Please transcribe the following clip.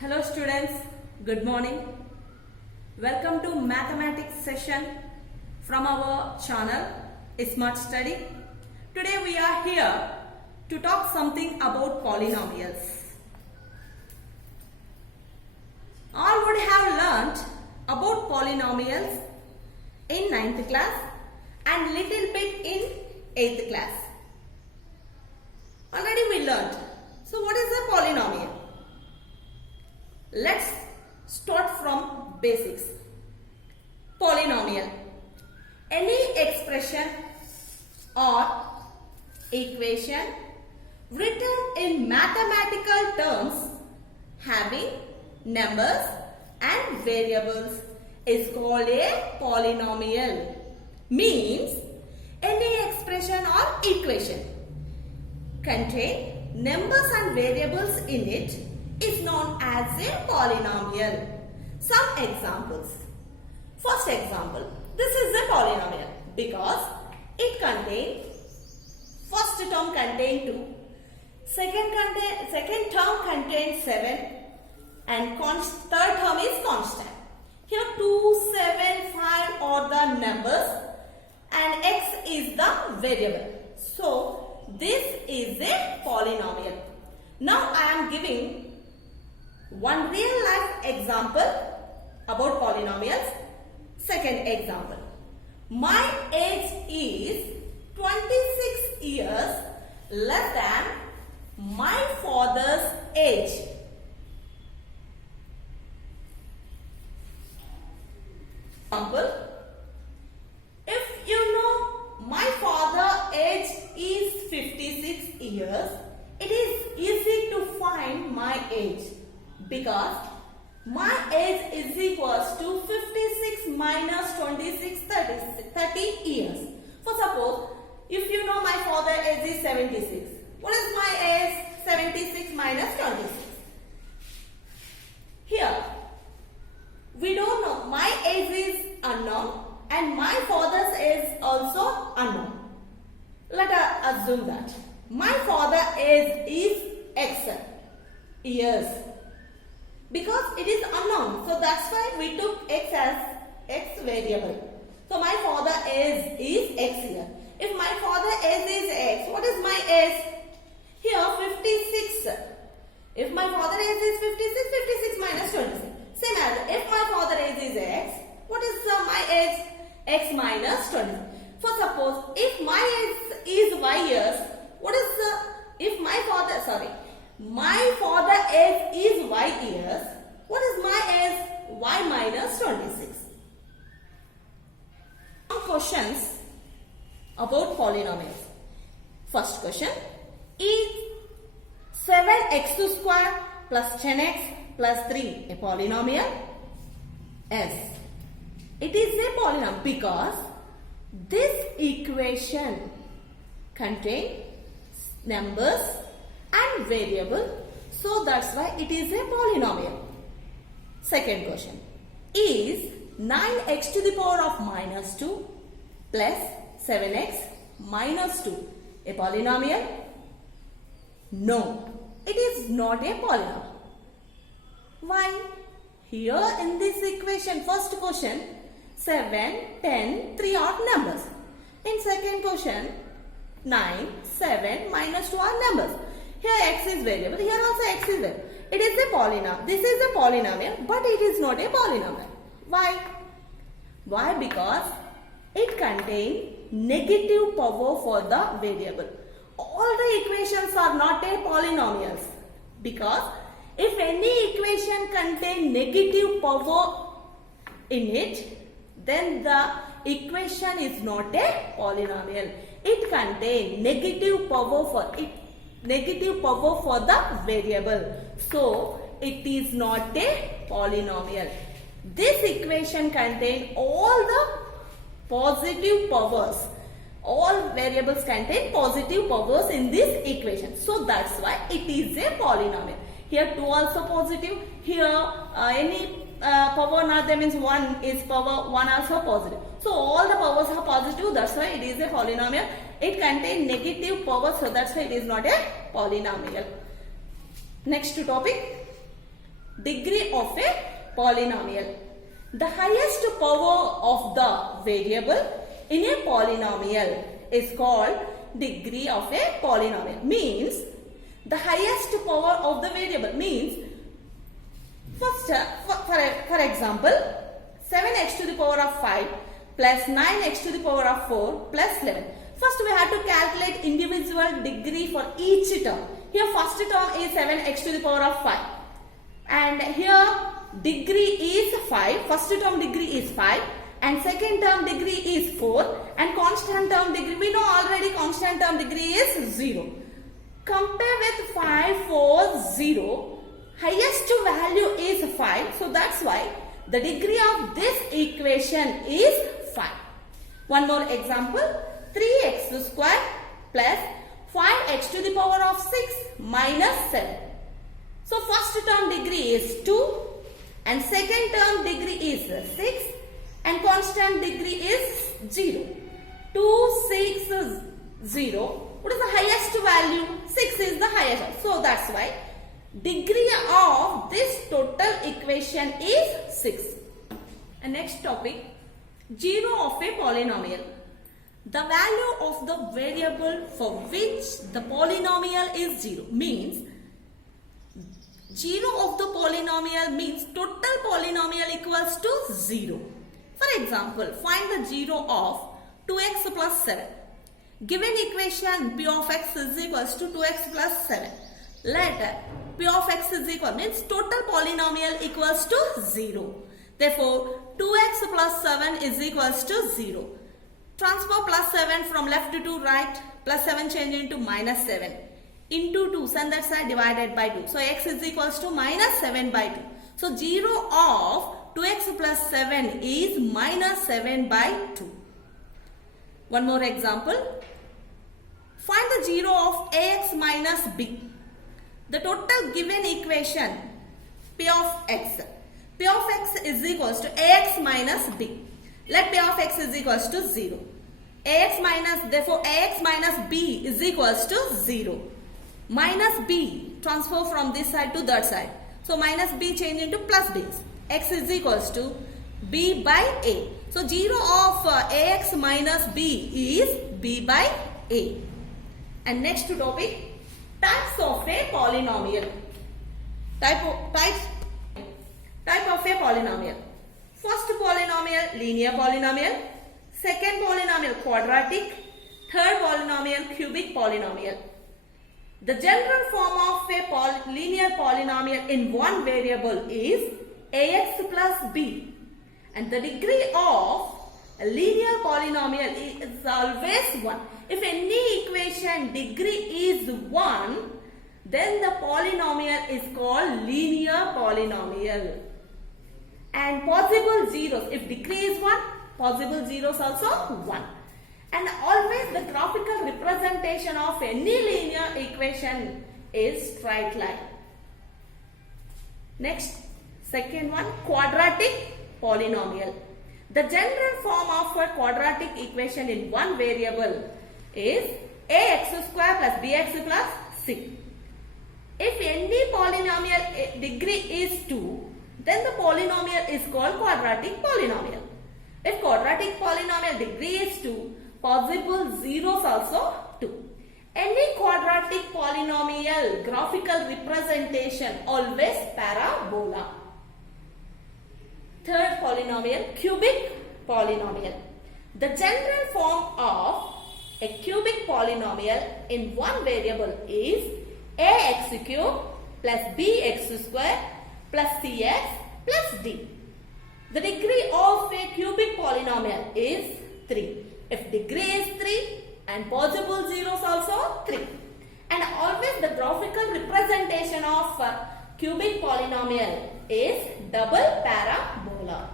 Hello students, good morning. Welcome to mathematics session from our channel Smart Study. Today we are here to talk something about polynomials. All would have learnt about polynomials in 9th class and little bit in 8th class. Already we learnt. So what is a polynomial? Let's start from basics. Polynomial. Any expression or equation written in mathematical terms having numbers and variables is called a polynomial. Means any expression or equation contain numbers and variables in it is known as a polynomial. Some examples. First example, this is a polynomial because it contains, first term contains 2, second term contains 7 and third term is constant. Here 2, 7, 5 are the numbers and x is the variable. So this is a polynomial. Now I am giving one real life example about polynomials. Second example. My age is 26 years less than my father's age. Example. If you know my father's age is 56 years, it is easy to find my age. Because my age is equals to 56 minus 26, 30 years. For suppose, if you know my father age is 76. What is my age? 76 minus 26. Here, we don't know. My age is unknown and my father's age also unknown. Let us assume that. My father age is X years. Because it is unknown. So that's why we took x as x variable. So my father age is x here. If my father age is x, what is my age? Here 56. If my father age is 56, 56 minus 26. Same as if my father age is x, what is my age? X minus 20. For suppose if my age is y years, what is if my father, my father age is y years. What is my age? Y minus 26. Some questions about polynomials. First question. Is 7x square plus 10x plus 3 a polynomial? Yes. It is a polynomial because this equation contains numbers and variable, so that's why it is a polynomial. Second question. Is 9x to the power of minus 2 plus 7x minus 2 a polynomial? No, it is not a polynomial. Why? Here in this equation, first question, 7, 10, 3 are numbers. In second question, 9, 7, minus 2 are numbers. Here x is variable, here also x is variable. It is a polynomial. This is a polynomial, but it is not a polynomial. Why? Why? Because it contains negative power for the variable. All the equations are not a polynomials. Because if any equation contains negative power in it, then the equation is not a polynomial. It contains negative power for the variable. So it is not a polynomial. This equation contains all the positive powers. All variables contain positive powers in this equation. So that's why it is a polynomial. Here 2 also positive. Here any power not there means 1 is power 1 also positive. So all the powers are positive. That's why it is a polynomial. It contains negative power. So that's why it is not a polynomial. Next topic. degree of a polynomial. The highest power of the variable in a polynomial is called degree of a polynomial. Means the highest power of the variable means first for example 7x to the power of 5 plus 9x to the power of 4 plus 11. First we have to calculate individual degree for each term. Here first term is 7x to the power of 5 and here degree is 5. First term degree is 5 and second term degree is 4 and constant term degree, we know already constant term degree is 0. Compare with 5, 4, 0. Highest value is 5. So that's why the degree of this equation is 5. One more example. 3x square plus 5x to the power of 6 minus 7. So first term degree is 2 and second term degree is 6 and constant degree is 0. 2, 6, 0. What is the highest value? 6 is the highest. So that's why degree of this total equation is 6. And next topic, 0 of a polynomial. The value of the variable for which the polynomial is 0 means 0 of the polynomial means total polynomial equals to 0. For example, find the 0 of 2x plus 7. Given equation p of x is equals to 2x plus 7. Let p of x is equal means total polynomial equals to 0. Therefore, 2x plus 7 is equals to 0. Transfer plus 7 from left to right, plus 7 change into minus 7. Into 2, send that side divided by 2. So, x is equals to minus 7 by 2. So, 0 of 2x plus 7 is minus 7 by 2. One more example. Find the 0 of ax minus b. The total given equation p of x. P of x is equals to ax minus b. Let p of x is equals to 0. Therefore ax minus b is equals to 0. Minus b transfer from this side to that side. So minus b change into plus b. X is equals to b by a. So 0 of ax minus b is b by a. And next topic, types of a polynomial. Type of a polynomial. First polynomial, linear polynomial. Second polynomial, quadratic. Third polynomial, cubic polynomial. The general form of a linear polynomial in one variable is ax plus b. And the degree of a linear polynomial is always 1. If any equation degree is 1, then the polynomial is called linear polynomial. And possible zeros, if degree is 1, possible zeros also 1. And always the graphical representation of any linear equation is straight line. Next, second one, quadratic polynomial. The general form of a quadratic equation in one variable is ax square plus bx plus c. If any polynomial degree is 2, then the polynomial is called quadratic polynomial. If quadratic polynomial degree is 2, possible zeros also 2. Any quadratic polynomial graphical representation always parabola. Third polynomial, cubic polynomial. The general form of a cubic polynomial in one variable is ax cube plus bx square plus cx plus d. The degree of a cubic polynomial is 3. If degree is 3 and possible zeros also 3. And always the graphical representation of cubic polynomial is double parabola.